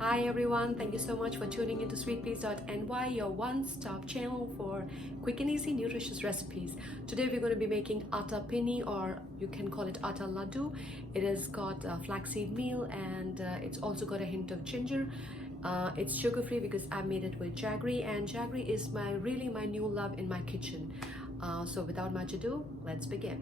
Hi everyone, thank you so much for tuning into sweetpeas.ny, your one-stop channel for quick and easy nutritious recipes. Today we're going to be making atta pinni, or you can call it atta ladoo. It has got flaxseed meal and it's also got a hint of ginger. It's sugar-free because I made it with jaggery, and jaggery is really my new love in my kitchen. So without much ado, let's begin.